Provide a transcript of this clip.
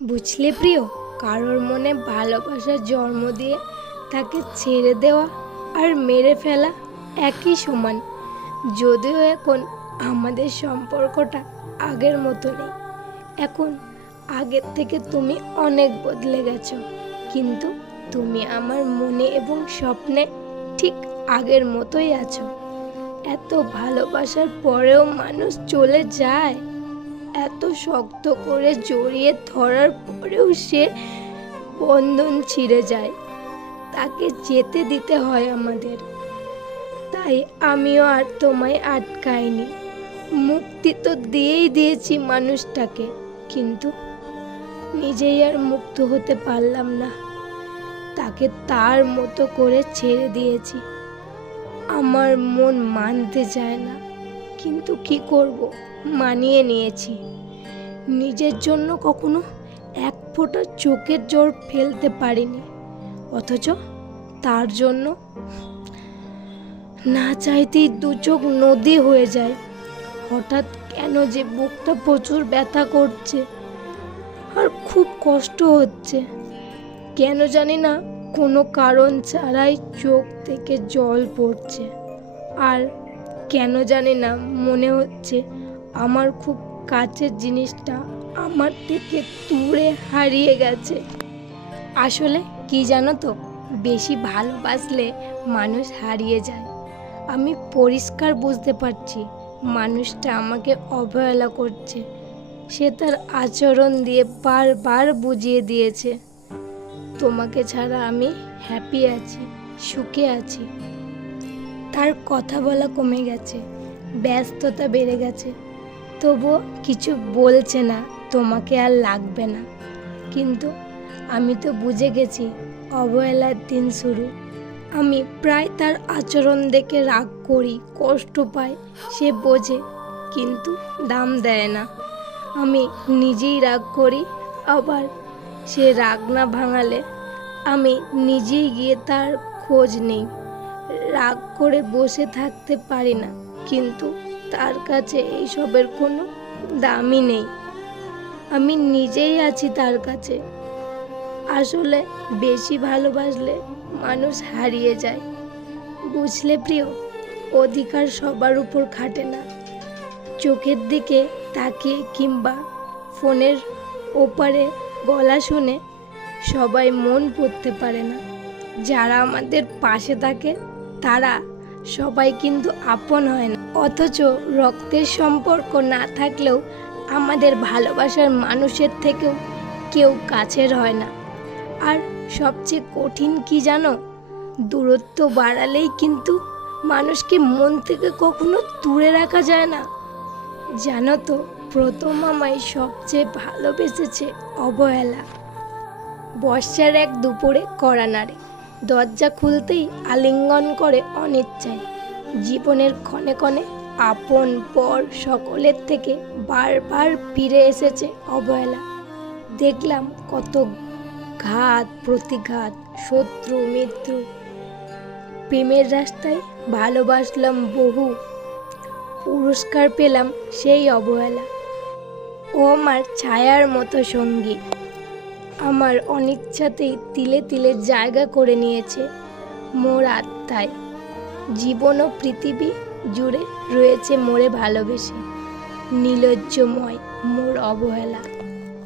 বুঝলে প্রিয়, কারোর মনে ভালোবাসার জন্ম দিয়ে তাকে ছেড়ে দেওয়া আর মেরে ফেলা একই সমান। যদিও এখন আমাদের সম্পর্কটা আগের মতো নেই। এখন আগের থেকে তুমি অনেক বদলে গেছো, কিন্তু তুমি আমার মনে এবং স্বপ্নে ঠিক আগের মতোই আছো। এত ভালোবাসার পরেও মানুষ চলে যায়, এত শক্ত করে জড়িয়ে ধরার পরেও সে বন্ধন ছিঁড়ে যায়, তাকে যেতে দিতে হয় আমাদের। তাই আমিও আর তোমায় আটকাইনি, মুক্তি তো দিয়েই দিয়েছি মানুষটাকে, কিন্তু নিজেই আর মুক্ত হতে পারলাম না। তাকে তার মতো করে ছেড়ে দিয়েছি। আমার মন মানতে চায় না, কিন্তু কি করব, মানিয়ে নিয়েছি। নিজের জন্য কখনো এক ফোঁটা চোখের জল ফেলতে পারিনি, অথচ তার জন্য না চাইতেই দু চোখ নদী হয়ে যায়। হঠাৎ কেন যে বুকটা প্রচুর ব্যথা করছে আর খুব কষ্ট হচ্ছে, কেন জানি না, কোনো কারণ ছাড়াই চোখ থেকে জল পড়ছে। আর কেন জানি না মনে হচ্ছে আমার খুব কাছের জিনিসটা আমার থেকে দূরে হারিয়ে গেছে। আসলে কি জানো তো, বেশি ভালোবাসলে মানুষ হারিয়ে যায়। আমি পরিষ্কার বুঝতে পারছি মানুষটা আমাকে অবহেলা করছে। সে তার আচরণ দিয়ে বারবার বুঝিয়ে দিয়েছে, তোমাকে ছাড়া আমি হ্যাপি আছি, সুখে আছি। তার কথা বলা কমে গেছে, ব্যস্ততা বেড়ে গেছে, তবুও কিছু বলছে না তোমাকে আর লাগবে না। কিন্তু আমি তো বুঝে গেছি অবহেলার দিন শুরু। আমি প্রায় তার আচরণ দেখে রাগ করি, কষ্ট পাই, সে বোঝে কিন্তু দাম দেয় না। আমি নিজেই রাগ করি, আবার সে রাগ না ভাঙালে আমি নিজেই গিয়ে তার খোঁজ নেই। রাগ করে বসে থাকতে পারি না, কিন্তু তার কাছে এইসবের কোনো দামই নেই। আমি নিজেই আছি তার কাছে। আসলে বেশি ভালোবাসলে মানুষ হারিয়ে যায়, বুঝলে প্রিয়। অধিকার সবার উপর খাটে না। চোখের দিকে তাকিয়ে কিংবা ফোনের ওপারে গলা শুনে সবাই মন পড়তে পারে না। যারা আমাদের পাশে থাকে তারা সবাই কিন্তু আপন হয় না। অথচ রক্তের সম্পর্ক না থাকলেও আমাদের ভালোবাসার মানুষের থেকেও কেউ কাছের হয় না। আর সবচেয়ে কঠিন কি জানো, দূরত্ব বাড়ালেই কিন্তু মানুষকে মন থেকে কখনো দূরে রাখা যায় না। জানো তো, প্রথম আমায় সবচেয়ে ভালোবেসেছে অবহেলা। বর্ষার এক দুপুরে কড়া নাড়ে, দরজা খুলতেই আলিঙ্গন করে অনিচ্ছায়। জীবনের ক্ষণে ক্ষণে আপন পর সকলের থেকে বারবার ফিরে এসেছে অবহেলা। দেখলাম কত ঘাত প্রতিঘাত, শত্রু মিত্র। প্রেমের রাস্তায় ভালোবাসলাম বহু, পুরস্কার পেলাম সেই অবহেলা। ও আমার ছায়ার মতো সঙ্গী, আমার অনিচ্ছাতেই তিলে তিলে জায়গা করে নিয়েছে মোর আত্মায়। জীবন ও পৃথিবী জুড়ে রয়েছে মোরে ভালোবেসে, নির্লজ্জময় মোর অবহেলা।